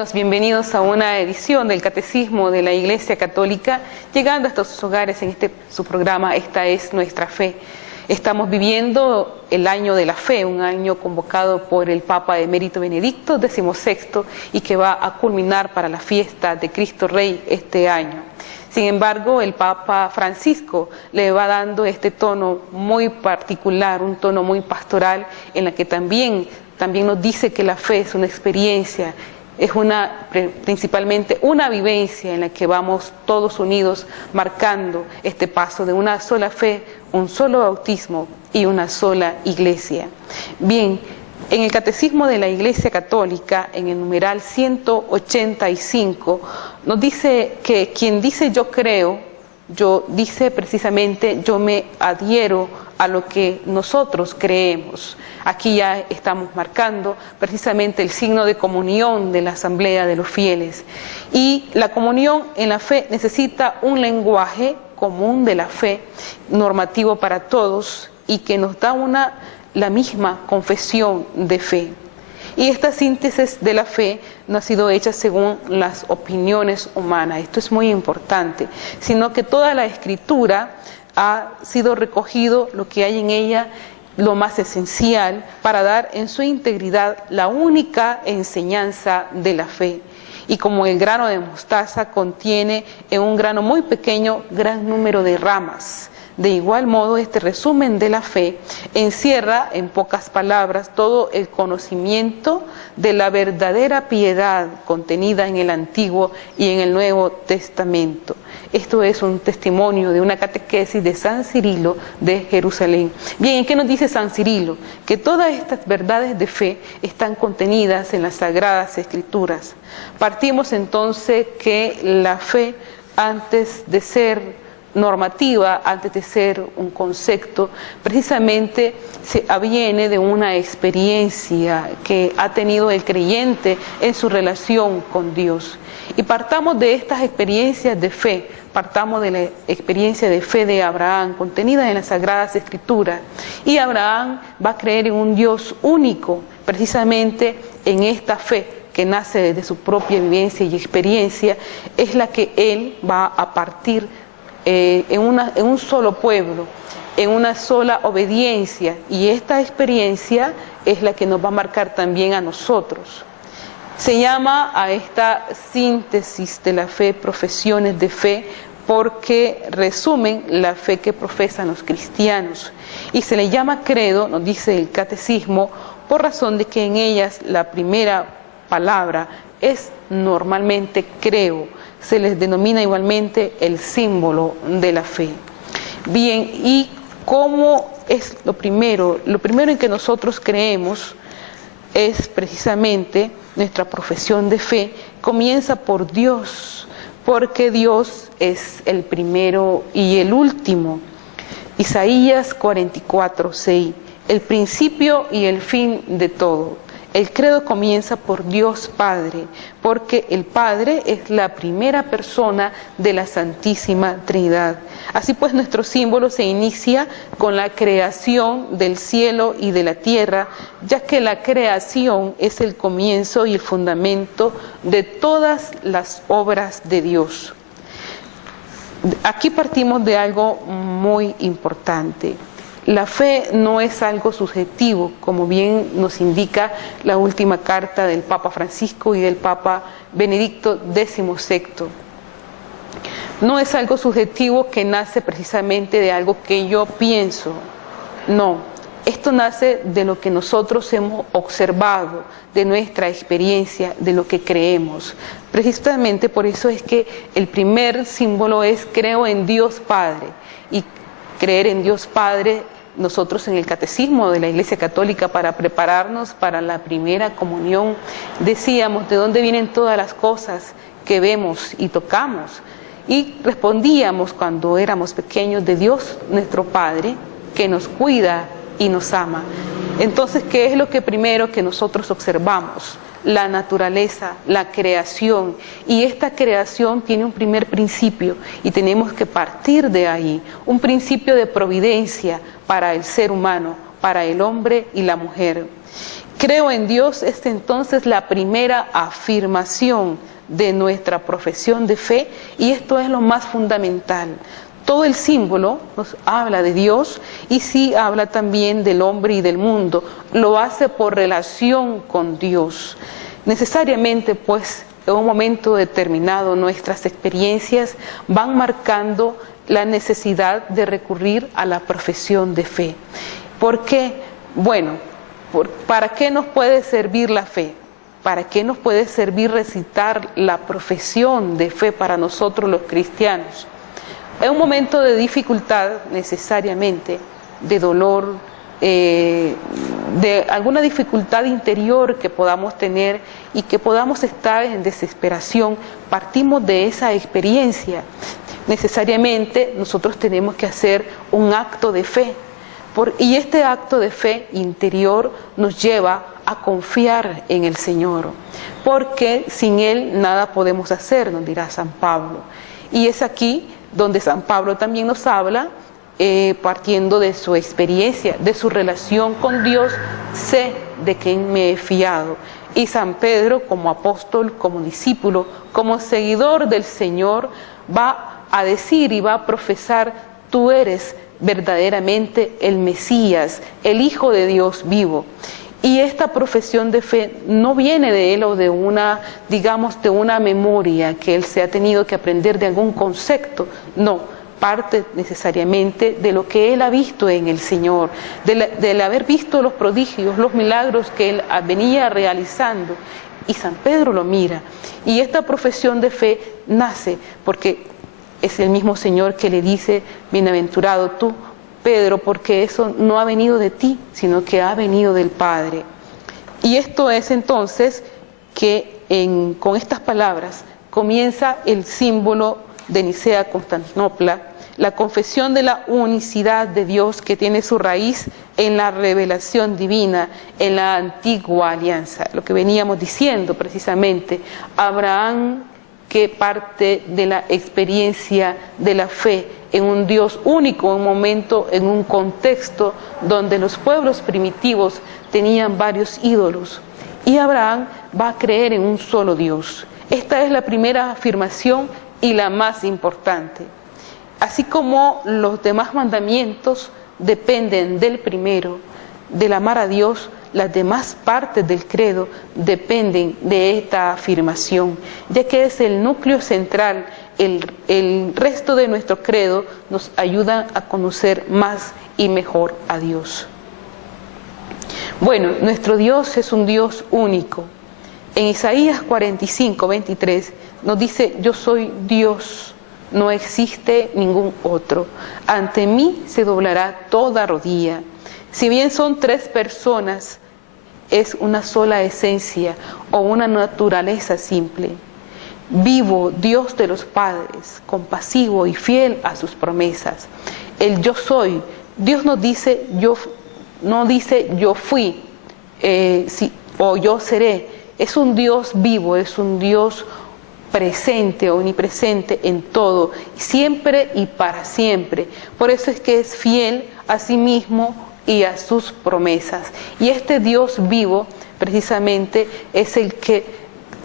amigos? Bienvenidos a una edición del Catecismo de la Iglesia Católica, llegando hasta sus hogares en su programa Esta es nuestra fe. Estamos viviendo el año de la fe, un año convocado por el Papa Emérito Benedicto XVI y que va a culminar para la fiesta de Cristo Rey este año. Sin embargo, el Papa Francisco le va dando este tono muy particular, un tono muy pastoral, en la que también nos dice que la fe es una experiencia, es principalmente una vivencia en la que vamos todos unidos marcando este paso de una sola fe, un solo bautismo y una sola iglesia. Bien, en el Catecismo de la Iglesia Católica, en el numeral 185, nos dice que quien dice yo creo, dice precisamente yo me adhiero a lo que nosotros creemos. Aquí ya estamos marcando precisamente el signo de comunión de la Asamblea de los Fieles. Y la comunión en la fe necesita un lenguaje común de la fe, normativo para todos, y que nos da la misma confesión de fe. Y esta síntesis de la fe no ha sido hecha según las opiniones humanas, esto es muy importante, sino que toda la Escritura ha sido recogido lo que hay en ella, lo más esencial, para dar en su integridad la única enseñanza de la fe. Y como el grano de mostaza contiene en un grano muy pequeño gran número de ramas, de igual modo este resumen de la fe encierra en pocas palabras todo el conocimiento de la verdadera piedad contenida en el Antiguo y en el Nuevo Testamento. Esto es un testimonio de una catequesis de San Cirilo de Jerusalén. Bien, ¿qué nos dice San Cirilo? Que todas estas verdades de fe están contenidas en las Sagradas Escrituras. Partimos entonces que la fe, antes de ser normativa, antes de ser un concepto, precisamente se aviene de una experiencia que ha tenido el creyente en su relación con Dios. Y partamos de estas experiencias de fe, partamos de la experiencia de fe de Abraham, contenida en las Sagradas Escrituras. Y Abraham va a creer en un Dios único, precisamente en esta fe que nace desde su propia vivencia y experiencia, es la que él va a partir en un solo pueblo, en una sola obediencia, y esta experiencia es la que nos va a marcar también a nosotros. Se llama a esta síntesis de la fe profesiones de fe porque resumen la fe que profesan los cristianos, y se le llama credo, nos dice el catecismo, por razón de que en ellas la primera palabra es normalmente creo. Se les denomina igualmente el símbolo de la fe. Bien, ¿y cómo es lo primero? Lo primero en que nosotros creemos es precisamente nuestra profesión de fe, comienza por Dios, porque Dios es el primero y el último. Isaías 44:6, el principio y el fin de todo. El credo comienza por Dios Padre, porque el Padre es la primera persona de la Santísima Trinidad. Así pues, nuestro símbolo se inicia con la creación del cielo y de la tierra, ya que la creación es el comienzo y el fundamento de todas las obras de Dios. Aquí partimos de algo muy importante. La fe no es algo subjetivo, como bien nos indica la última carta del Papa Francisco y del Papa Benedicto XVI. No es algo subjetivo que nace precisamente de algo que yo pienso. No, esto nace de lo que nosotros hemos observado, de nuestra experiencia, de lo que creemos. Precisamente por eso es que el primer símbolo es creo en Dios Padre. Y creer en Dios Padre, nosotros en el Catecismo de la Iglesia Católica, para prepararnos para la primera comunión, decíamos de dónde vienen todas las cosas que vemos y tocamos. Y respondíamos cuando éramos pequeños de Dios nuestro Padre, que nos cuida y nos ama. Entonces, ¿qué es lo que primero que nosotros observamos? La naturaleza, la creación, y esta creación tiene un primer principio y tenemos que partir de ahí, un principio de providencia para el ser humano, para el hombre y la mujer. Creo en Dios es entonces la primera afirmación de nuestra profesión de fe, y esto es lo más fundamental. Todo el símbolo nos habla de Dios y sí habla también del hombre y del mundo. Lo hace por relación con Dios. Necesariamente, pues, en un momento determinado nuestras experiencias van marcando la necesidad de recurrir a la profesión de fe. ¿Por qué? Bueno, ¿para qué nos puede servir la fe? ¿Para qué nos puede servir recitar la profesión de fe para nosotros los cristianos? En un momento de dificultad, necesariamente, de dolor, de alguna dificultad interior que podamos tener y que podamos estar en desesperación, partimos de esa experiencia. Necesariamente nosotros tenemos que hacer un acto de fe. Y este acto de fe interior nos lleva a confiar en el Señor, porque sin Él nada podemos hacer, nos dirá San Pablo. Y es aquí donde San Pablo también nos habla, partiendo de su experiencia, de su relación con Dios, sé de quién me he fiado. Y San Pedro, como apóstol, como discípulo, como seguidor del Señor, va a decir y va a profesar: tú eres verdaderamente el Mesías, el Hijo de Dios vivo. Y esta profesión de fe no viene de él o de una, digamos, de una memoria que él se ha tenido que aprender de algún concepto, no, parte necesariamente de lo que él ha visto en el Señor, del haber visto los prodigios, los milagros que él venía realizando. Y San Pedro lo mira, y esta profesión de fe nace porque es el mismo Señor que le dice: bienaventurado tú, Pedro, porque eso no ha venido de ti, sino que ha venido del Padre. Y esto es entonces que con estas palabras comienza el símbolo de Nicea-Constantinopla, la confesión de la unicidad de Dios, que tiene su raíz en la revelación divina, en la antigua alianza. Lo que veníamos diciendo precisamente, Abraham, que parte de la experiencia de la fe en un Dios único, en un momento, en un contexto donde los pueblos primitivos tenían varios ídolos, y Abraham va a creer en un solo Dios. Esta es la primera afirmación y la más importante. Así como los demás mandamientos dependen del primero, del amar a Dios, las demás partes del credo dependen de esta afirmación, ya que es el núcleo central. El resto de nuestro credo nos ayuda a conocer más y mejor a Dios. Bueno, nuestro Dios es un Dios único. En Isaías 45:23 nos dice: yo soy Dios, no existe ningún otro. Ante mí se doblará toda rodilla. Si bien son tres personas, es una sola esencia o una naturaleza simple. Vivo, Dios de los padres, compasivo y fiel a sus promesas. El yo soy. Dios no dice yo fui o yo seré. Es un Dios vivo, es un Dios presente, omnipresente en todo, siempre y para siempre. Por eso es que es fiel a sí mismo y a sus promesas. Y este Dios vivo precisamente es el que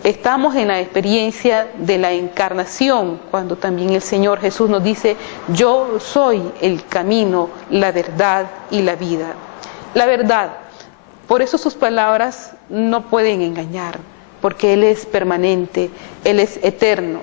estamos en la experiencia de la encarnación, cuando también el Señor Jesús nos dice: yo soy el camino, la verdad y la vida. La verdad, por eso sus palabras no pueden engañar, porque Él es permanente, Él es eterno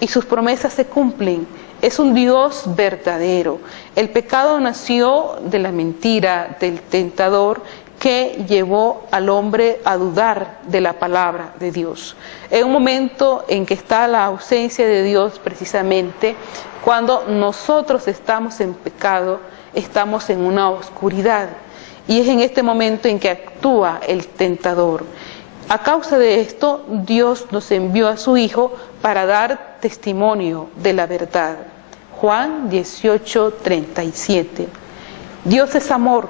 y sus promesas se cumplen. Es un Dios verdadero. El pecado nació de la mentira del tentador, que llevó al hombre a dudar de la palabra de Dios. En un momento en que está la ausencia de Dios, precisamente cuando nosotros estamos en pecado, estamos en una oscuridad, y es en este momento en que actúa el tentador. A causa de esto, Dios nos envió a su Hijo para dar testimonio de la verdad. Juan 18:37. Dios es amor,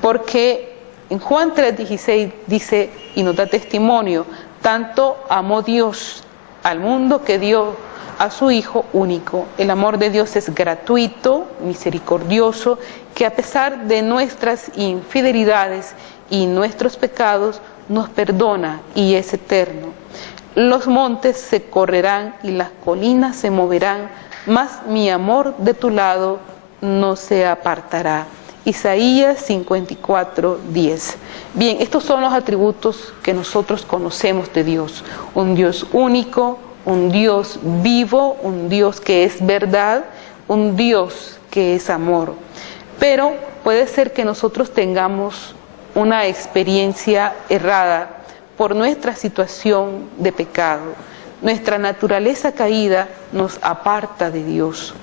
porque en Juan 3:16 dice y nos da testimonio: tanto amó Dios al mundo que dio a su Hijo único. El amor de Dios es gratuito, misericordioso, que a pesar de nuestras infidelidades y nuestros pecados, nos perdona y es eterno. Los montes se correrán y las colinas se moverán, mas mi amor de tu lado no se apartará. Isaías 54:10. Bien, estos son los atributos que nosotros conocemos de Dios. Un Dios único, un Dios vivo, un Dios que es verdad, un Dios que es amor. Pero puede ser que nosotros tengamos una experiencia errada por nuestra situación de pecado. Nuestra naturaleza caída nos aparta de Dios.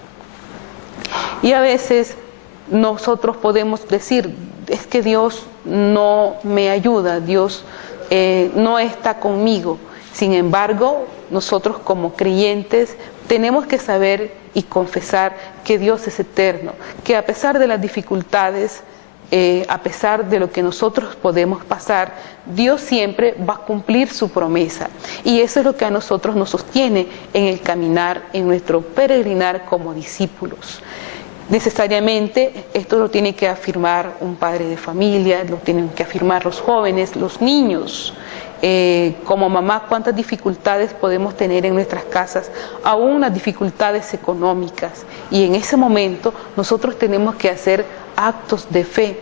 Y a veces nosotros podemos decir, es que Dios no me ayuda, Dios no está conmigo. Sin embargo, nosotros como creyentes tenemos que saber y confesar que Dios es eterno, que a pesar de las dificultades, a pesar de lo que nosotros podemos pasar, Dios siempre va a cumplir su promesa. Y eso es lo que a nosotros nos sostiene en el caminar, en nuestro peregrinar como discípulos. Necesariamente esto lo tiene que afirmar un padre de familia, lo tienen que afirmar los jóvenes, los niños. Como mamá, cuántas dificultades podemos tener en nuestras casas, aún las dificultades económicas, y en ese momento nosotros tenemos que hacer actos de fe.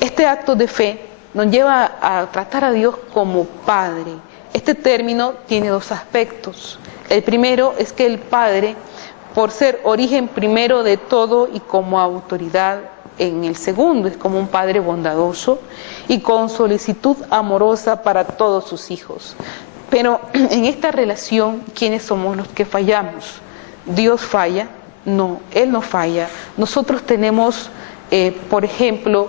Este acto de fe nos lleva a tratar a Dios como Padre. Este término tiene dos aspectos. El primero es que el Padre, por ser origen primero de todo y como autoridad en el segundo, es como un Padre bondadoso y con solicitud amorosa para todos sus hijos. Pero en esta relación, ¿quiénes somos los que fallamos? ¿Dios falla? No, Él no falla. Nosotros tenemos, por ejemplo,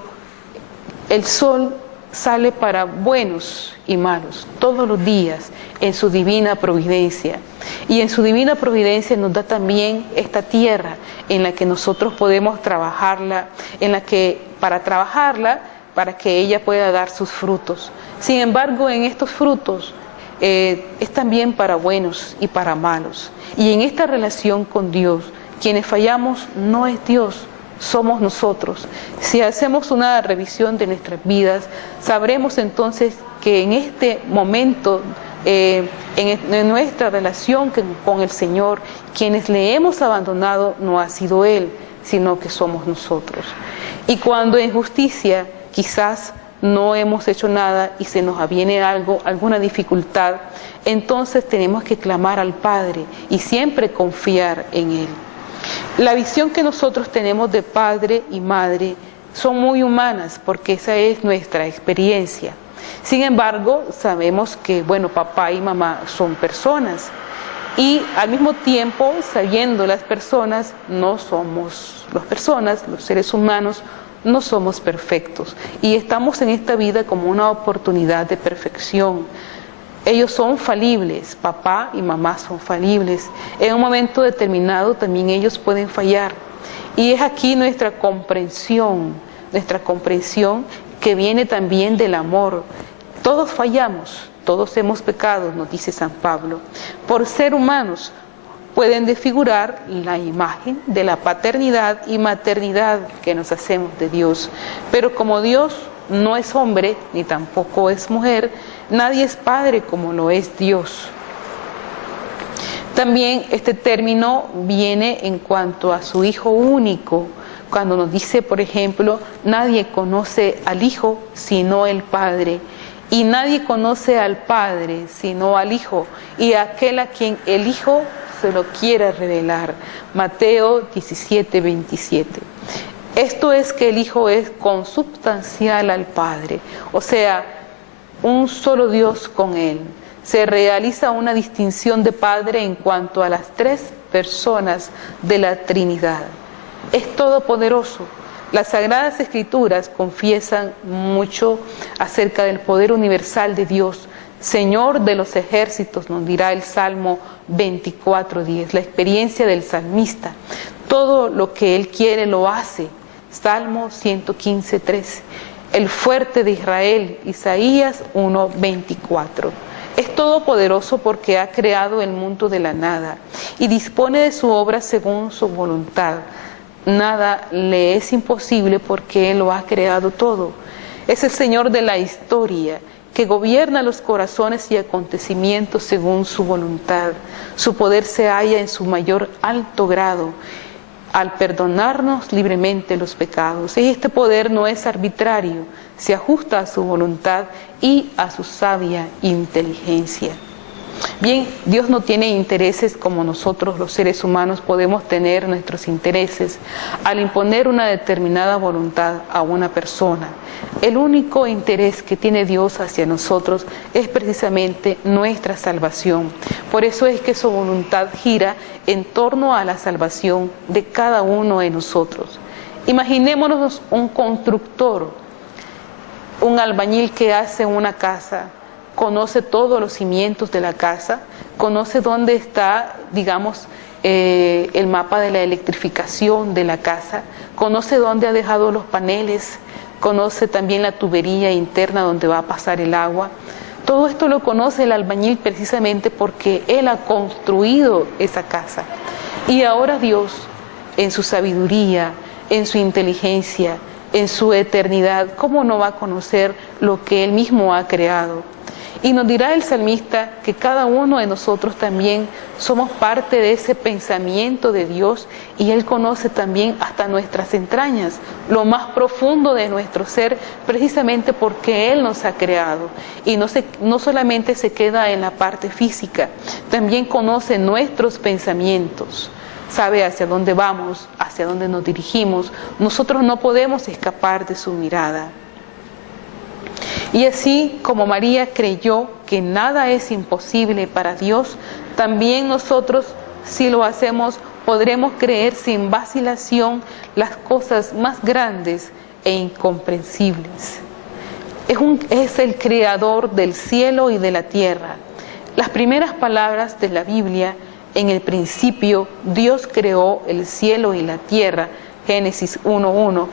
el sol sale para buenos y malos todos los días en su divina providencia. Y en su divina providencia nos da también esta tierra en la que nosotros podemos trabajarla, para que ella pueda dar sus frutos. Sin embargo, en estos frutos es también para buenos y para malos. Y en esta relación con Dios, quienes fallamos no es Dios, somos nosotros. Si hacemos una revisión de nuestras vidas, sabremos entonces que en este momento, en nuestra relación con el Señor, quienes le hemos abandonado no ha sido Él, sino que somos nosotros. Y cuando en justicia quizás no hemos hecho nada y se nos aviene alguna dificultad, entonces tenemos que clamar al Padre y siempre confiar en Él. La visión que nosotros tenemos de padre y madre son muy humanas porque esa es nuestra experiencia. Sin embargo, sabemos que, papá y mamá son personas y al mismo tiempo, sabiendo las personas, no somos las personas, los seres humanos, no somos perfectos y estamos en esta vida como una oportunidad de perfección. Ellos son falibles, papá y mamá son falibles. En un momento determinado también ellos pueden fallar. Y es aquí nuestra comprensión que viene también del amor. Todos fallamos, todos hemos pecado, nos dice San Pablo. Por ser humanos pueden desfigurar la imagen de la paternidad y maternidad que nos hacemos de Dios. Pero como Dios no es hombre, ni tampoco es mujer, nadie es padre como lo es Dios. También este término viene en cuanto a su Hijo único, cuando nos dice, por ejemplo, nadie conoce al Hijo sino el Padre, y nadie conoce al Padre sino al Hijo, y a aquel a quien el Hijo se lo quiera revelar. Mateo 17:27. Esto es que el Hijo es consubstancial al Padre, o sea, un solo Dios con Él. Se realiza una distinción de Padre en cuanto a las tres personas de la Trinidad. Es todopoderoso. Las Sagradas Escrituras confiesan mucho acerca del poder universal de Dios. Señor de los ejércitos, nos dirá el Salmo 24:10, la experiencia del salmista. Todo lo que Él quiere lo hace. Salmo 115:13. El fuerte de Israel, Isaías 1:24. Es todopoderoso porque ha creado el mundo de la nada y dispone de su obra según su voluntad. Nada le es imposible porque Él lo ha creado todo. Es el Señor de la historia, que gobierna los corazones y acontecimientos según su voluntad. Su poder se halla en su mayor alto grado al perdonarnos libremente los pecados. Y este poder no es arbitrario, se ajusta a su voluntad y a su sabia inteligencia. Bien, Dios no tiene intereses como nosotros los seres humanos podemos tener nuestros intereses al imponer una determinada voluntad a una persona. El único interés que tiene Dios hacia nosotros es precisamente nuestra salvación. Por eso es que su voluntad gira en torno a la salvación de cada uno de nosotros. Imaginémonos un constructor, un albañil que hace una casa. Conoce todos los cimientos de la casa, conoce dónde está, digamos, el mapa de la electrificación de la casa, conoce dónde ha dejado los paneles, conoce también la tubería interna donde va a pasar el agua. Todo esto lo conoce el albañil precisamente porque él ha construido esa casa. Y ahora Dios, en su sabiduría, en su inteligencia, en su eternidad, ¿cómo no va a conocer lo que él mismo ha creado? Y nos dirá el salmista que cada uno de nosotros también somos parte de ese pensamiento de Dios y Él conoce también hasta nuestras entrañas, lo más profundo de nuestro ser, precisamente porque Él nos ha creado. Y no solamente se queda en la parte física, también conoce nuestros pensamientos. Sabe hacia dónde vamos, hacia dónde nos dirigimos. Nosotros no podemos escapar de su mirada. Y así como María creyó que nada es imposible para Dios, también nosotros, si lo hacemos, podremos creer sin vacilación las cosas más grandes e incomprensibles. Es el creador del cielo y de la tierra. Las primeras palabras de la Biblia, en el principio Dios creó el cielo y la tierra, Génesis 1:1,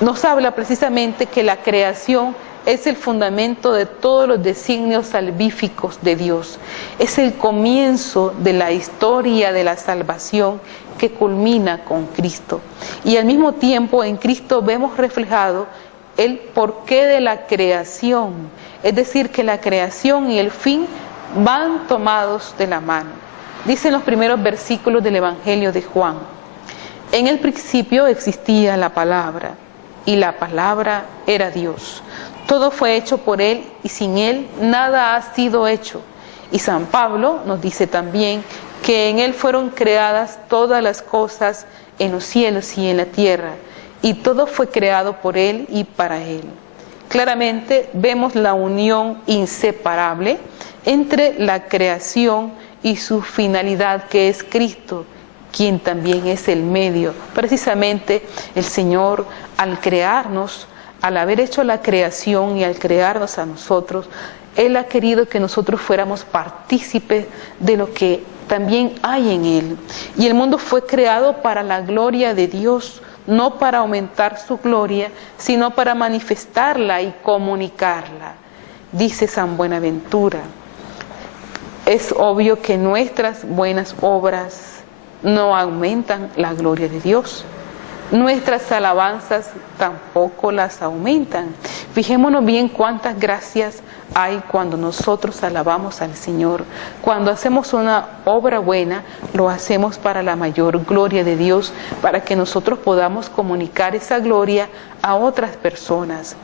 nos habla precisamente que la creación es el fundamento de todos los designios salvíficos de Dios. Es el comienzo de la historia de la salvación que culmina con Cristo. Y al mismo tiempo en Cristo vemos reflejado el porqué de la creación. Es decir, que la creación y el fin van tomados de la mano. Dicen los primeros versículos del Evangelio de Juan: en el principio existía la palabra, y la palabra era Dios. Todo fue hecho por Él y sin Él nada ha sido hecho. Y San Pablo nos dice también que en Él fueron creadas todas las cosas en los cielos y en la tierra, y todo fue creado por Él y para Él. Claramente vemos la unión inseparable entre la creación y su finalidad, que es Cristo, quien también es el medio. Precisamente el Señor, al crearnos, al haber hecho la creación y al crearnos a nosotros, Él ha querido que nosotros fuéramos partícipes de lo que también hay en Él. Y el mundo fue creado para la gloria de Dios, no para aumentar su gloria, sino para manifestarla y comunicarla. Dice San Buenaventura: es obvio que nuestras buenas obras no aumentan la gloria de Dios. Nuestras alabanzas tampoco las aumentan. Fijémonos bien cuántas gracias hay cuando nosotros alabamos al Señor. Cuando hacemos una obra buena, lo hacemos para la mayor gloria de Dios, para que nosotros podamos comunicar esa gloria a otras personas.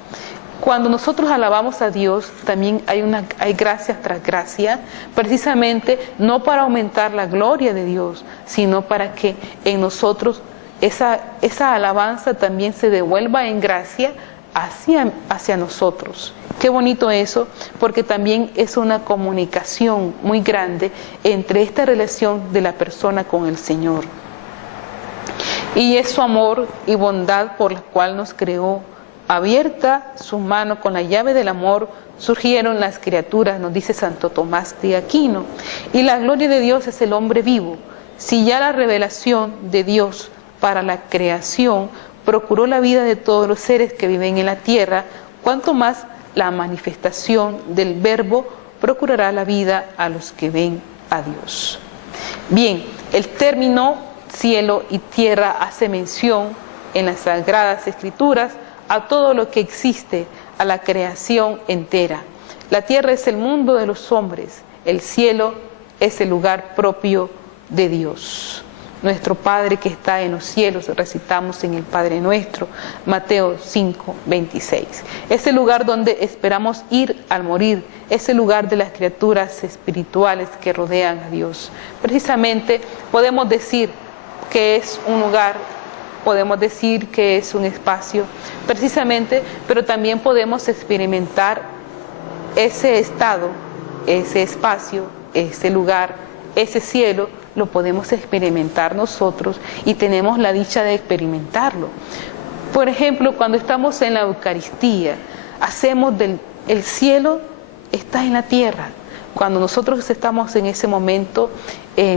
Cuando nosotros alabamos a Dios, también hay gracia tras gracia, precisamente no para aumentar la gloria de Dios, sino para que en nosotros esa alabanza también se devuelva en gracia hacia nosotros. Qué bonito eso, porque también es una comunicación muy grande entre esta relación de la persona con el Señor. Y es su amor y bondad por la cual nos creó. Abierta su mano con la llave del amor, surgieron las criaturas, nos dice Santo Tomás de Aquino. Y la gloria de Dios es el hombre vivo. Si ya la revelación de Dios para la creación procuró la vida de todos los seres que viven en la tierra, cuanto más la manifestación del Verbo procurará la vida a los que ven a Dios. Bien, el término cielo y tierra hace mención en las Sagradas Escrituras a todo lo que existe, a la creación entera. La tierra es el mundo de los hombres, el cielo es el lugar propio de Dios. Nuestro Padre que está en los cielos, recitamos en el Padre Nuestro, Mateo 5:26. Es el lugar donde esperamos ir al morir, es el lugar de las criaturas espirituales que rodean a Dios. Precisamente podemos decir que es un lugar, podemos decir que es un espacio, precisamente, pero también podemos experimentar ese estado, ese espacio, ese lugar, ese cielo, lo podemos experimentar nosotros y tenemos la dicha de experimentarlo. Por ejemplo, cuando estamos en la Eucaristía, hacemos el cielo está en la tierra. Cuando nosotros estamos en ese momento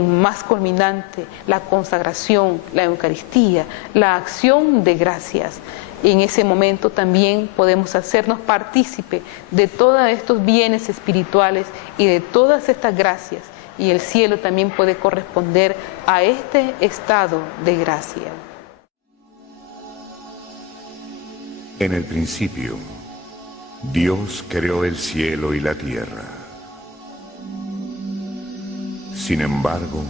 más culminante, la consagración, la Eucaristía, la acción de gracias, en ese momento también podemos hacernos partícipe de todos estos bienes espirituales y de todas estas gracias. Y el cielo también puede corresponder a este estado de gracia. En el principio, Dios creó el cielo y la tierra. Sin embargo,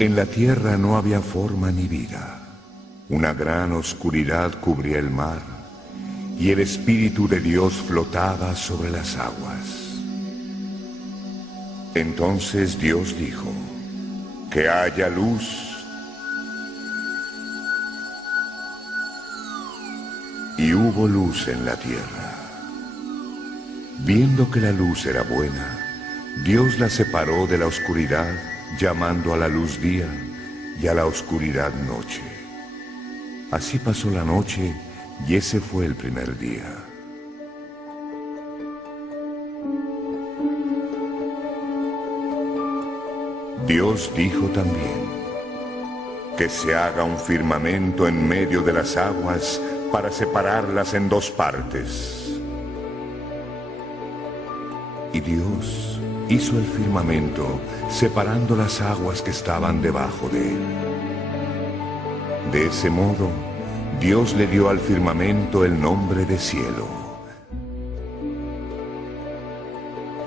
en la tierra no había forma ni vida. Una gran oscuridad cubría el mar, y el Espíritu de Dios flotaba sobre las aguas. Entonces Dios dijo, que haya luz, y hubo luz en la tierra. Viendo que la luz era buena, Dios la separó de la oscuridad, llamando a la luz día y a la oscuridad noche. Así pasó la noche, y ese fue el primer día. Dios dijo también, que se haga un firmamento en medio de las aguas para separarlas en dos partes. Y Dios hizo el firmamento separando las aguas que estaban debajo de él. De ese modo, Dios le dio al firmamento el nombre de cielo.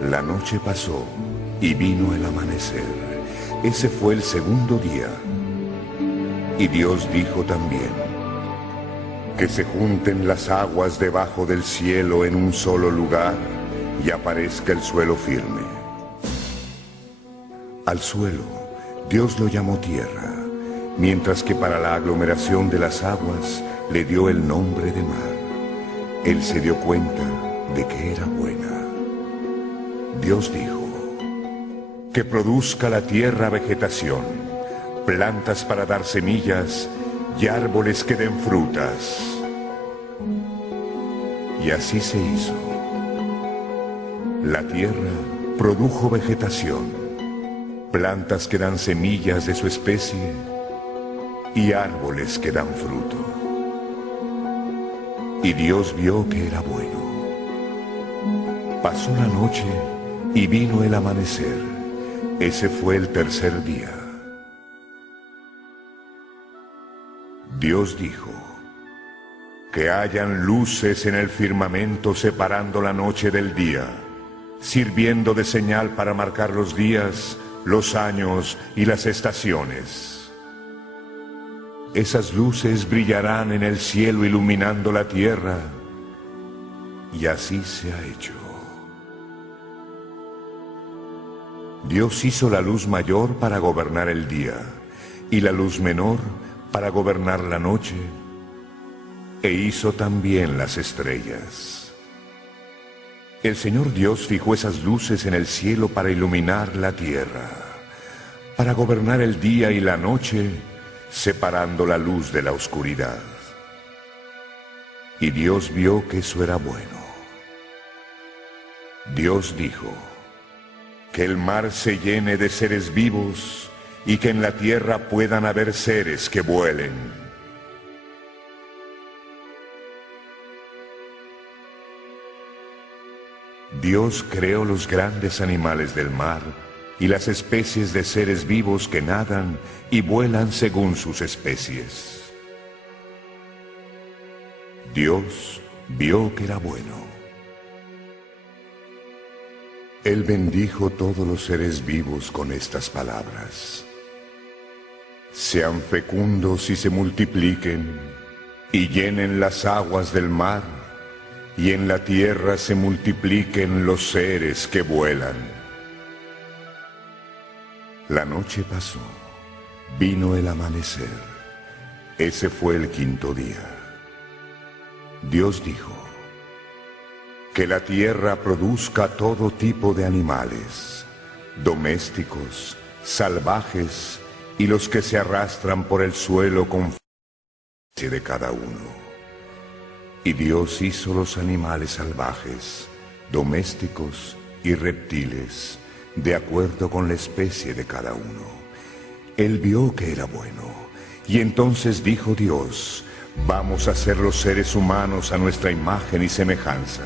La noche pasó y vino el amanecer. Ese fue el segundo día. Y Dios dijo también, que se junten las aguas debajo del cielo en un solo lugar y aparezca el suelo firme. Al suelo, Dios lo llamó tierra, mientras que para la aglomeración de las aguas le dio el nombre de mar. Él se dio cuenta de que era buena. Dios dijo, que produzca la tierra vegetación, plantas para dar semillas y árboles que den frutas. Y así se hizo. La tierra produjo vegetación, plantas que dan semillas de su especie y árboles que dan fruto. Y Dios vio que era bueno. Pasó la noche y vino el amanecer. Ese fue el tercer día. Dios dijo, que hayan luces en el firmamento separando la noche del día, sirviendo de señal para marcar los días, los años y las estaciones. Esas luces brillarán en el cielo iluminando la tierra, y así se ha hecho. Dios hizo la luz mayor para gobernar el día, y la luz menor para gobernar la noche, e hizo también las estrellas. El Señor Dios fijó esas luces en el cielo para iluminar la tierra, para gobernar el día y la noche, separando la luz de la oscuridad. Y Dios vio que eso era bueno. Dios dijo, que el mar se llene de seres vivos y que en la tierra puedan haber seres que vuelen. Dios creó los grandes animales del mar y las especies de seres vivos que nadan y vuelan según sus especies. Dios vio que era bueno. Él bendijo todos los seres vivos con estas palabras: sean fecundos y se multipliquen, y llenen las aguas del mar, y en la tierra se multipliquen los seres que vuelan. La noche pasó, vino el amanecer. Ese fue el quinto día. Dios dijo: que la tierra produzca todo tipo de animales, domésticos, salvajes, y los que se arrastran por el suelo con de cada uno. Y Dios hizo los animales salvajes, domésticos y reptiles, de acuerdo con la especie de cada uno. Él vio que era bueno, y entonces dijo Dios: vamos a hacer los seres humanos a nuestra imagen y semejanza.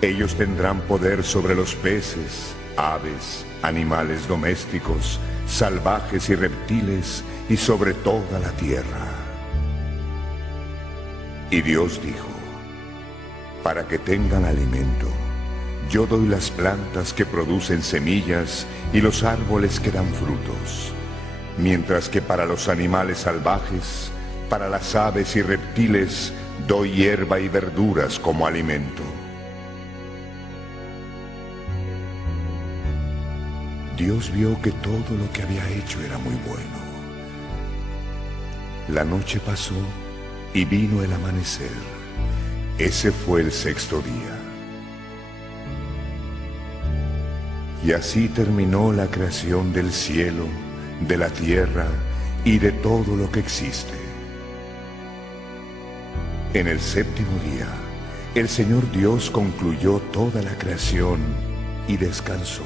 Ellos tendrán poder sobre los peces, aves, animales domésticos, salvajes y reptiles, y sobre toda la tierra. Y Dios dijo: para que tengan alimento, yo doy las plantas que producen semillas y los árboles que dan frutos, mientras que para los animales salvajes, para las aves y reptiles, doy hierba y verduras como alimento. Dios vio que todo lo que había hecho era muy bueno. La noche pasó y vino el amanecer. Ese fue el sexto día. Y así terminó la creación del cielo, de la tierra y de todo lo que existe. En el séptimo día, el Señor Dios concluyó toda la creación y descansó.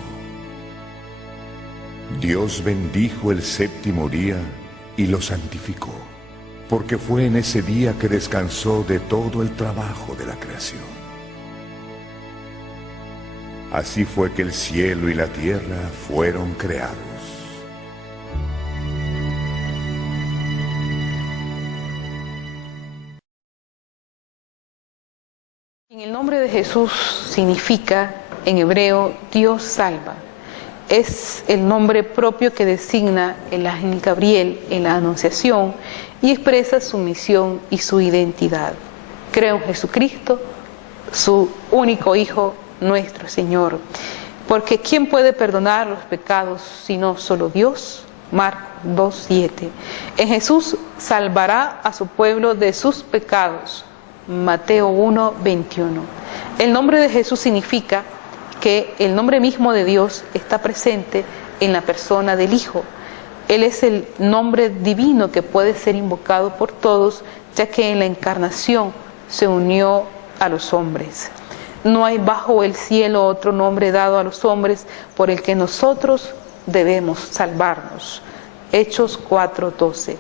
Dios bendijo el séptimo día y lo santificó, porque fue en ese día que descansó de todo el trabajo de la creación. Así fue que el cielo y la tierra fueron creados. En el nombre de Jesús significa, en hebreo, Dios salva. Es el nombre propio que designa el ángel Gabriel en la Anunciación y expresa su misión y su identidad. Creo en Jesucristo, su único Hijo, nuestro Señor. Porque ¿quién puede perdonar los pecados sino solo Dios? Marcos 2:7. En Jesús salvará a su pueblo de sus pecados. Mateo 1:21. El nombre de Jesús significa que el nombre mismo de Dios está presente en la persona del Hijo. Él es el nombre divino que puede ser invocado por todos, ya que en la encarnación se unió a los hombres. No hay bajo el cielo otro nombre dado a los hombres por el que nosotros debemos salvarnos. Hechos 4:12.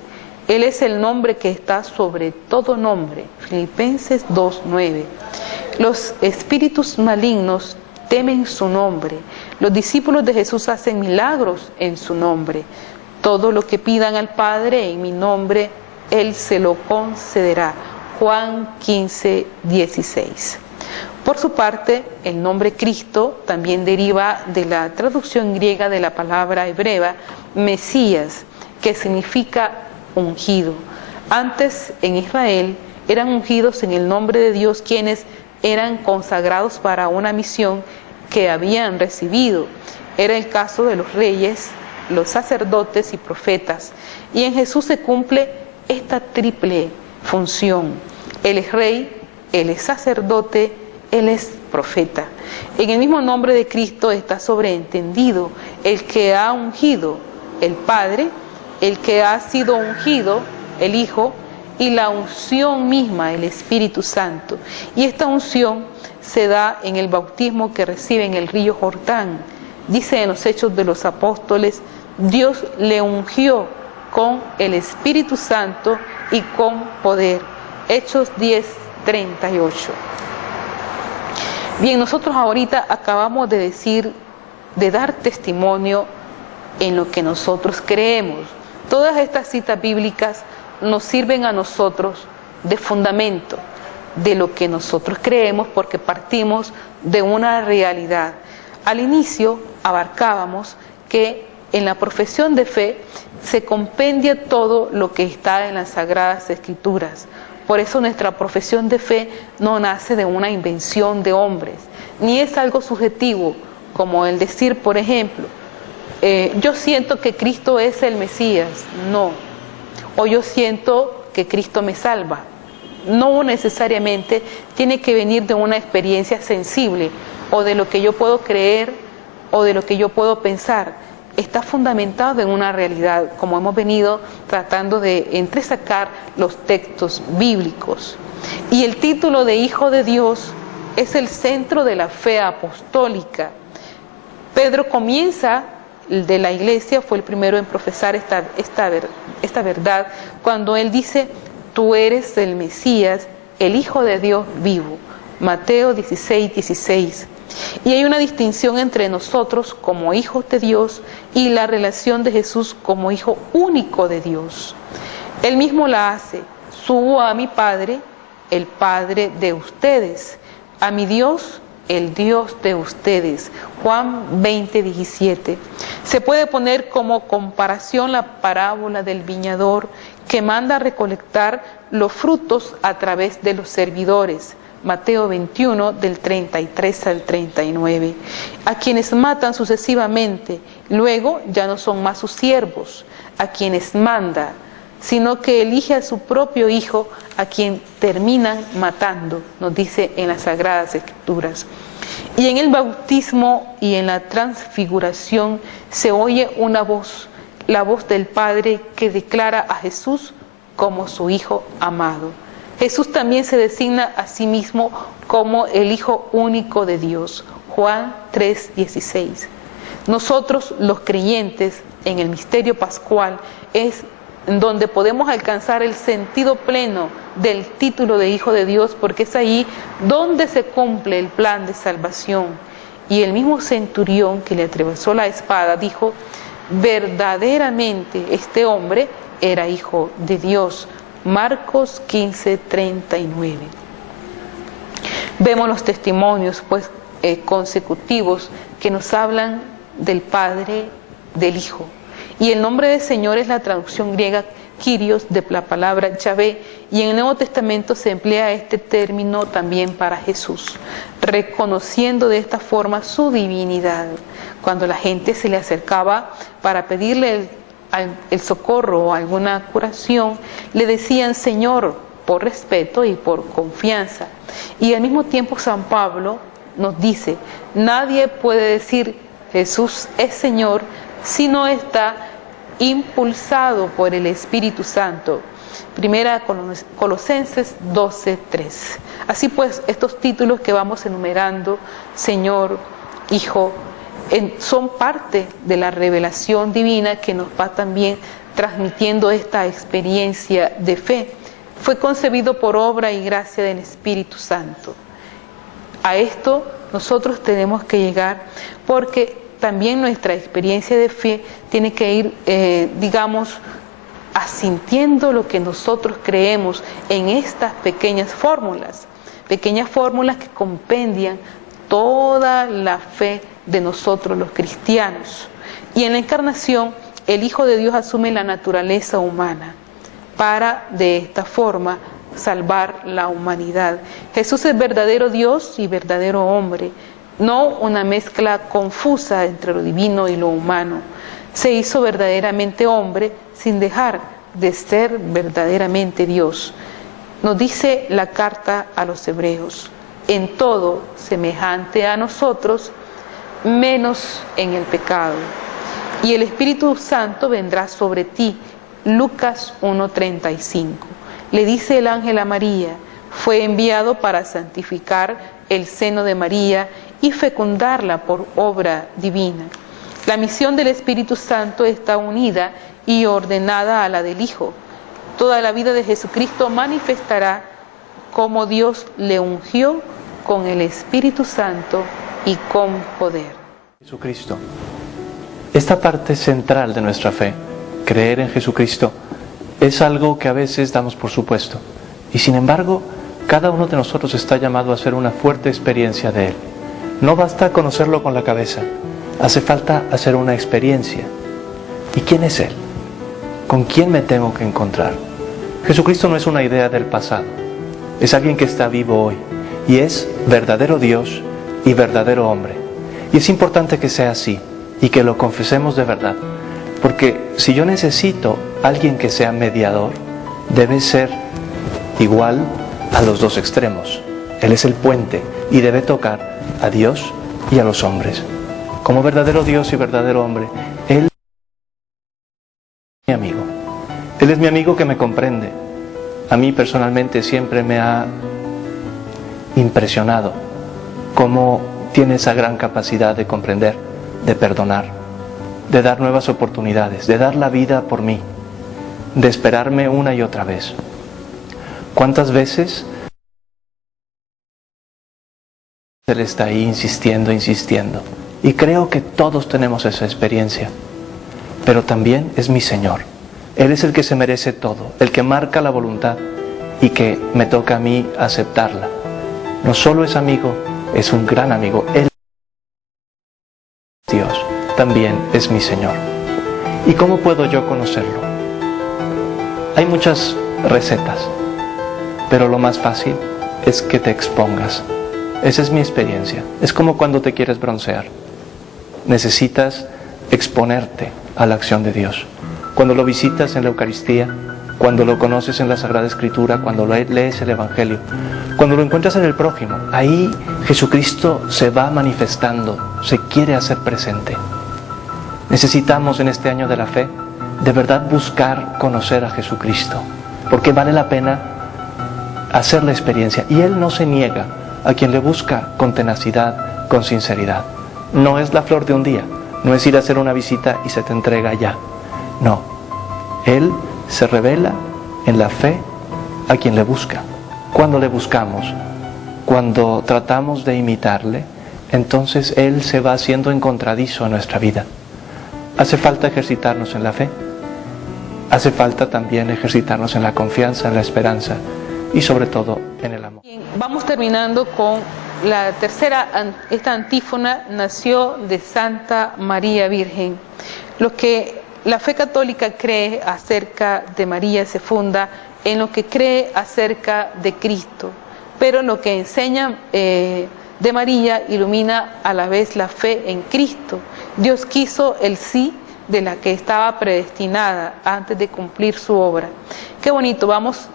Él es el nombre que está sobre todo nombre. Filipenses 2:9. Los espíritus malignos temen su nombre. Los discípulos de Jesús hacen milagros en su nombre. Todo lo que pidan al Padre en mi nombre, Él se lo concederá. Juan 15:16. Por su parte, el nombre Cristo también deriva de la traducción griega de la palabra hebrea Mesías, que significa ungido. Antes en Israel eran ungidos en el nombre de Dios quienes eran consagrados para una misión que habían recibido. Era el caso de los reyes, los sacerdotes y profetas. Y en Jesús se cumple esta triple función. Él es rey, Él es sacerdote, Él es profeta. En el mismo nombre de Cristo está sobreentendido el que ha ungido, el Padre, el que ha sido ungido, el Hijo, y la unción misma, el Espíritu Santo. Y esta unción se da en el bautismo que recibe en el río Jordán. Dice en los Hechos de los Apóstoles, Dios le ungió con el Espíritu Santo y con poder. Hechos 10:38. Bien, nosotros ahorita acabamos de decir, de dar testimonio en lo que nosotros creemos. Todas estas citas bíblicas nos sirven a nosotros de fundamento. de lo que nosotros creemos, porque partimos de una realidad. Al inicio abarcábamos que en la profesión de fe se compendia todo lo que está en las Sagradas Escrituras. Por eso nuestra profesión de fe no nace de una invención de hombres, ni es algo subjetivo, como el decir, por ejemplo, yo siento que Cristo es el Mesías, no. O yo siento que Cristo me salva. No necesariamente tiene que venir de una experiencia sensible, o de lo que yo puedo creer, o de lo que yo puedo pensar. Está fundamentado en una realidad, como hemos venido tratando de entresacar los textos bíblicos. Y el título de Hijo de Dios es el centro de la fe apostólica. Pedro comienza de la iglesia, fue el primero en profesar esta verdad, cuando él dice, tú eres el Mesías, el Hijo de Dios vivo. Mateo 16:16. Y hay una distinción entre nosotros como hijos de Dios y la relación de Jesús como Hijo único de Dios. Él mismo la hace. Subo a mi Padre, el Padre de ustedes, a mi Dios, el Dios de ustedes. Juan 20:17. Se puede poner como comparación la parábola del viñador que manda recolectar los frutos a través de los servidores. Mateo 21, del 33 al 39, a quienes matan sucesivamente, luego ya no son más sus siervos, a quienes manda, sino que elige a su propio Hijo, a quien terminan matando, nos dice en las Sagradas Escrituras. Y en el bautismo y en la transfiguración se oye una voz, la voz del Padre que declara a Jesús como su Hijo amado. Jesús también se designa a sí mismo como el Hijo único de Dios. Juan 3:16. Nosotros, los creyentes, en el misterio pascual, es donde podemos alcanzar el sentido pleno del título de Hijo de Dios, porque es ahí donde se cumple el plan de salvación. Y el mismo centurión que le atravesó la espada dijo, verdaderamente este hombre era Hijo de Dios. Marcos 15:39. Vemos los testimonios consecutivos que nos hablan del Padre, del Hijo. Y el nombre del Señor es la traducción griega Kyrios de la palabra Yahvé, y en el Nuevo Testamento se emplea este término también para Jesús, reconociendo de esta forma su divinidad. Cuando la gente se le acercaba para pedirle el socorro o alguna curación, le decían Señor, por respeto y por confianza. Y al mismo tiempo San Pablo nos dice, nadie puede decir Jesús es Señor si no está impulsado por el Espíritu Santo. Primera Colosenses 12:3. Así pues, estos títulos que vamos enumerando, Señor, Hijo, son parte de la revelación divina que nos va también transmitiendo esta experiencia de fe. Fue concebido por obra y gracia del Espíritu Santo. A esto nosotros tenemos que llegar, porque también nuestra experiencia de fe tiene que ir, asintiendo lo que nosotros creemos en estas pequeñas fórmulas que compendian toda la fe de nosotros los cristianos. Y en la encarnación, el Hijo de Dios asume la naturaleza humana para, de esta forma, salvar la humanidad. Jesús es verdadero Dios y verdadero hombre, no una mezcla confusa entre lo divino y lo humano. Se hizo verdaderamente hombre sin dejar de ser verdaderamente Dios. Nos dice la carta a los Hebreos, en todo semejante a nosotros, menos en el pecado. Y el Espíritu Santo vendrá sobre ti. Lucas 1:35. Le dice el ángel a María, fue enviado para santificar el seno de María y fecundarla por obra divina. La misión del Espíritu Santo está unida y ordenada a la del Hijo. Toda la vida de Jesucristo manifestará cómo Dios le ungió con el Espíritu Santo y con poder. Jesucristo. Esta parte central de nuestra fe, creer en Jesucristo, es algo que a veces damos por supuesto. Y sin embargo, Cada uno de nosotros está llamado a hacer una fuerte experiencia de Él. No basta conocerlo con la cabeza, hace falta hacer una experiencia. ¿Y quién es Él? ¿Con quién me tengo que encontrar? Jesucristo no es una idea del pasado, es alguien que está vivo hoy y es verdadero Dios y verdadero hombre. Y es importante que sea así y que lo confesemos de verdad, porque si yo necesito alguien que sea mediador, debe ser igual a los dos extremos. Él es el puente y debe tocar a Dios y a los hombres. Como verdadero Dios y verdadero hombre, Él es mi amigo. Él es mi amigo que me comprende. A mí personalmente siempre me ha impresionado cómo tiene esa gran capacidad de comprender, de perdonar, de dar nuevas oportunidades, de dar la vida por mí, de esperarme una y otra vez. ¿Cuántas veces Él está ahí insistiendo, insistiendo? Y creo que todos tenemos esa experiencia. Pero también es mi Señor. Él es el que se merece todo, el que marca la voluntad y que me toca a mí aceptarla. No solo es amigo, es un gran amigo. Él es Dios, también es mi Señor. ¿Y cómo puedo yo conocerlo? Hay muchas recetas, pero lo más fácil es que te expongas. Esa es mi experiencia. Es como cuando te quieres broncear. Necesitas exponerte a la acción de Dios. Cuando lo visitas en la Eucaristía, cuando lo conoces en la Sagrada Escritura, cuando lees el Evangelio, cuando lo encuentras en el prójimo, ahí Jesucristo se va manifestando, se quiere hacer presente. Necesitamos en este año de la fe, de verdad buscar conocer a Jesucristo, porque vale la pena hacer la experiencia. Y Él no se niega a quien le busca con tenacidad, con sinceridad. No es la flor de un día, no es ir a hacer una visita y se te entrega ya. No, Él se revela en la fe a quien le busca. Cuando le buscamos, cuando tratamos de imitarle, entonces Él se va haciendo encontradizo en nuestra vida. Hace falta ejercitarnos en la fe, hace falta también ejercitarnos en la confianza, en la esperanza y sobre todo en el amor. Vamos terminando con la tercera, esta antífona nació de Santa María Virgen. Lo que la fe católica cree acerca de María se funda en lo que cree acerca de Cristo, pero lo que enseña de María ilumina a la vez la fe en Cristo. Dios quiso el sí de la que estaba predestinada antes de cumplir su obra. Qué bonito, vamos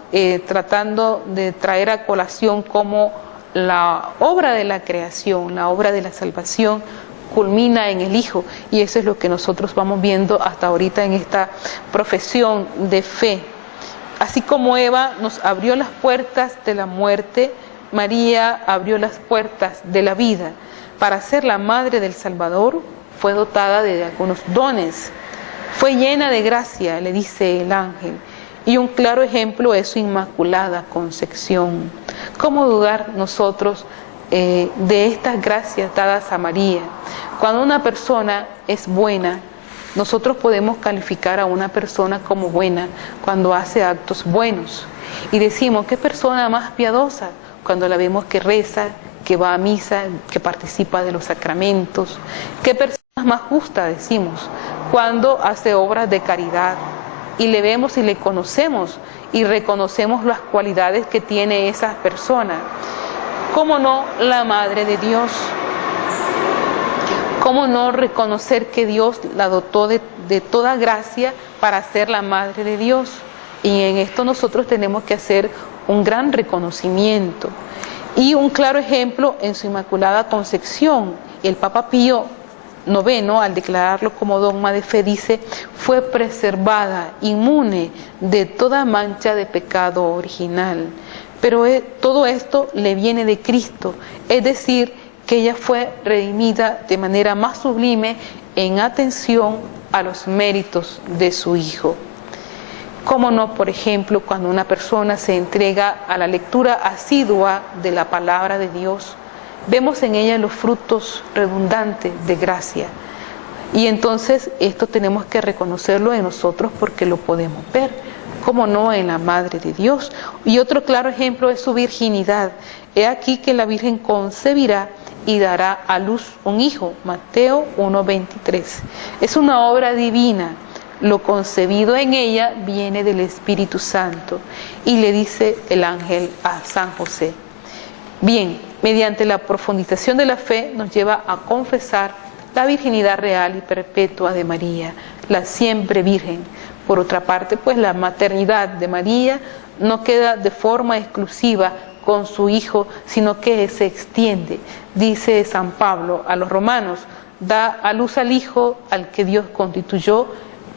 tratando de traer a colación cómo la obra de la creación, la obra de la salvación, culmina en el Hijo, y eso es lo que nosotros vamos viendo hasta ahorita en esta profesión de fe. Así como Eva nos abrió las puertas de la muerte, María abrió las puertas de la vida. Para ser la madre del Salvador fue dotada de algunos dones, fue llena de gracia, le dice el ángel, y un claro ejemplo es su Inmaculada Concepción. ¿Cómo dudar nosotros de estas gracias dadas a María? Cuando una persona es buena, nosotros podemos calificar a una persona como buena cuando hace actos buenos. Y decimos, ¿qué persona más piadosa? Cuando la vemos que reza, que va a misa, que participa de los sacramentos. ¿Qué persona más justa? Decimos, cuando hace obras de caridad. Y le vemos y le conocemos y reconocemos las cualidades que tiene esa persona. ¿Cómo no la Madre de Dios? ¿Cómo no reconocer que Dios la dotó de toda gracia para ser la Madre de Dios? Y en esto nosotros tenemos que hacer un gran reconocimiento. Y un claro ejemplo en su Inmaculada Concepción. El Papa Pío IX, al declararlo como dogma de fe, dice, fue preservada, inmune de toda mancha de pecado original. Pero todo esto le viene de Cristo, es decir, que ella fue redimida de manera más sublime en atención a los méritos de su Hijo. ¿Cómo no, por ejemplo, cuando una persona se entrega a la lectura asidua de la palabra de Dios, vemos en ella los frutos redundantes de gracia? Y entonces esto tenemos que reconocerlo en nosotros porque lo podemos ver. cómo no en la Madre de Dios. Y otro claro ejemplo es su virginidad. He aquí que la Virgen concebirá y dará a luz un hijo. Mateo 1:23. Es una obra divina. Lo concebido en ella viene del Espíritu Santo. Y le dice el ángel a San José. Bien, mediante la profundización de la fe nos lleva a confesar la virginidad real y perpetua de María, la siempre virgen. Por otra parte, pues la maternidad de María no queda de forma exclusiva con su hijo, sino que se extiende. Dice San Pablo a los romanos, da a luz al hijo al que Dios constituyó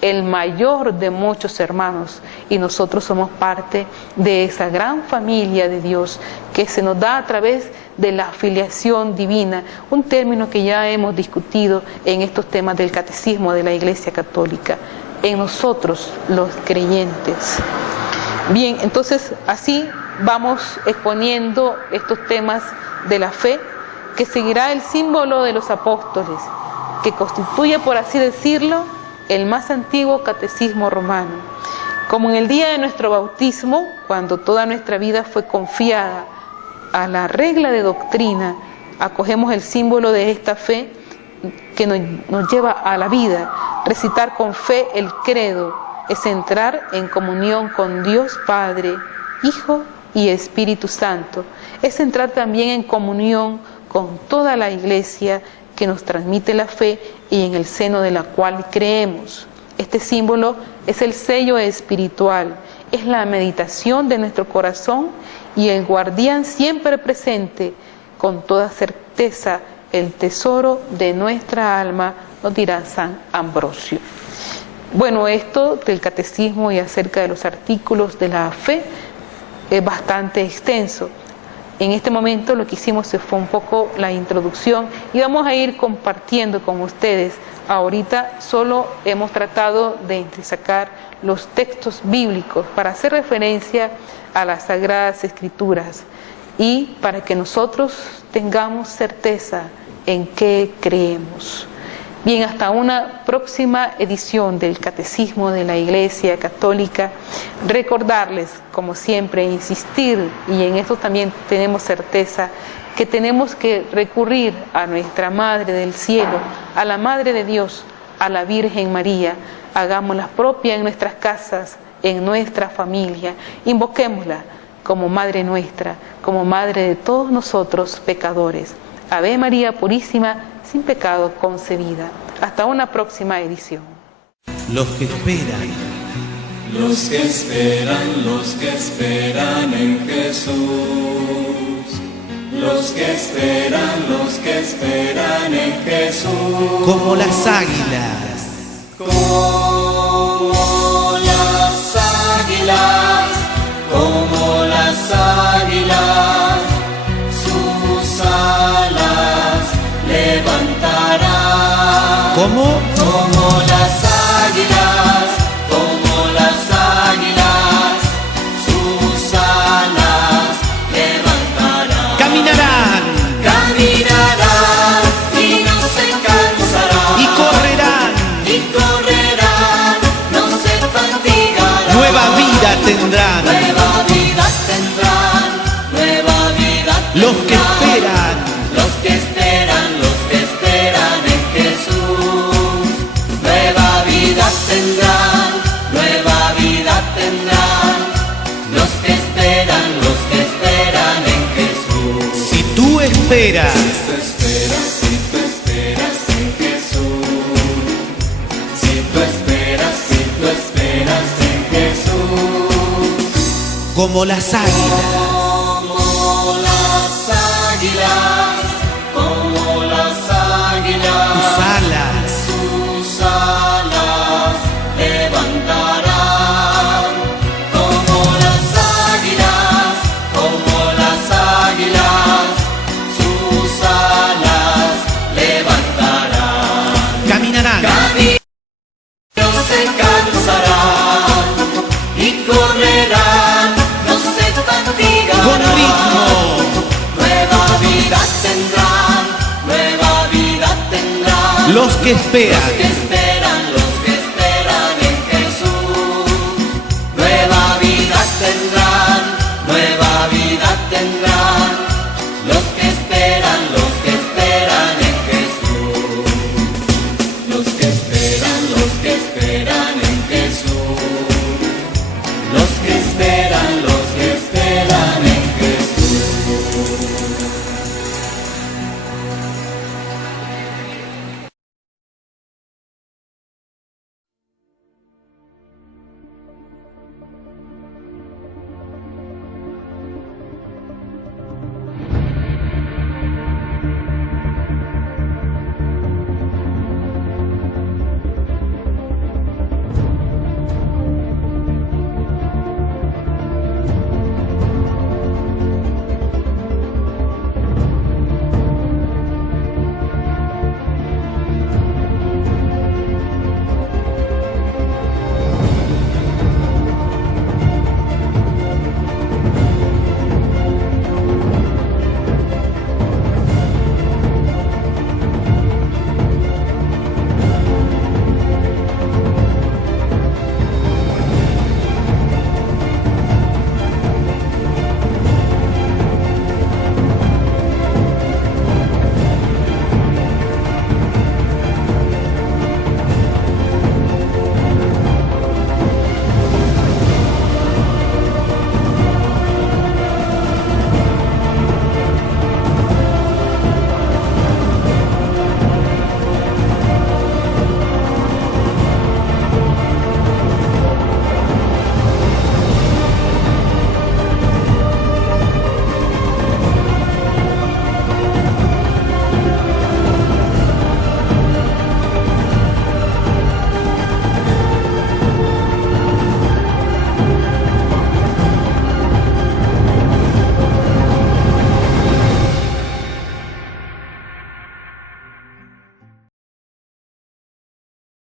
el mayor de muchos hermanos, y nosotros somos parte de esa gran familia de Dios que se nos da a través de la filiación divina, un término que ya hemos discutido en estos temas del catecismo de la Iglesia Católica, en nosotros los creyentes. Bien, entonces así vamos exponiendo estos temas de la fe, que seguirá el símbolo de los apóstoles, que constituye, por así decirlo, el más antiguo catecismo romano. Como en el día de nuestro bautismo, cuando toda nuestra vida fue confiada a la regla de doctrina, acogemos el símbolo de esta fe que nos lleva a la vida. Recitar con fe el credo es entrar en comunión con Dios Padre, Hijo y Espíritu Santo. Es entrar también en comunión con toda la Iglesia que nos transmite la fe y en el seno de la cual creemos. Este símbolo es el sello espiritual, es la meditación de nuestro corazón y el guardián siempre presente, con toda certeza, el tesoro de nuestra alma, nos dirá San Ambrosio. Bueno, esto del catecismo y acerca de los artículos de la fe es bastante extenso. En este momento lo que hicimos fue un poco la introducción y vamos a ir compartiendo con ustedes. Ahorita solo hemos tratado de sacar los textos bíblicos para hacer referencia a las Sagradas Escrituras y para que nosotros tengamos certeza en qué creemos. Bien, hasta una próxima edición del Catecismo de la Iglesia Católica. Recordarles, como siempre, insistir, y en esto también tenemos certeza, que tenemos que recurrir a nuestra Madre del Cielo, a la Madre de Dios, a la Virgen María. Hagámosla propia en nuestras casas, en nuestra familia. Invoquémosla como Madre nuestra, como Madre de todos nosotros pecadores. Ave María Purísima, sin pecado concebida. Hasta una próxima edición. Los que esperan en Jesús. Los que esperan en Jesús. Como las águilas. Como las águilas. Como las águilas. Sus alas levantará. ¿Cómo? Como las águilas, como las águilas, sus alas levantarán. Caminarán. Caminarán y no se cansarán. Y correrán. Y correrán, no se fatigarán. Nueva vida tendrán. Nueva vida tendrán. Nueva vida tendrán. Los que esperan. Los que esperan en Jesús. Nueva vida tendrán, nueva vida tendrán. Los que esperan en Jesús. Si tú esperas. Si tú esperas en Jesús. Si tú esperas en Jesús. Como las águilas. Como las águilas. Como las águilas. Tus alas. Sus alas levantarán. Como las águilas. Como las águilas. Sus alas levantarán. Caminarán. No se cansarán y correrán, no se fatigarán. Con ritmo. Nueva vida tendrán, nueva vida tendrán. Los que esperan. Los que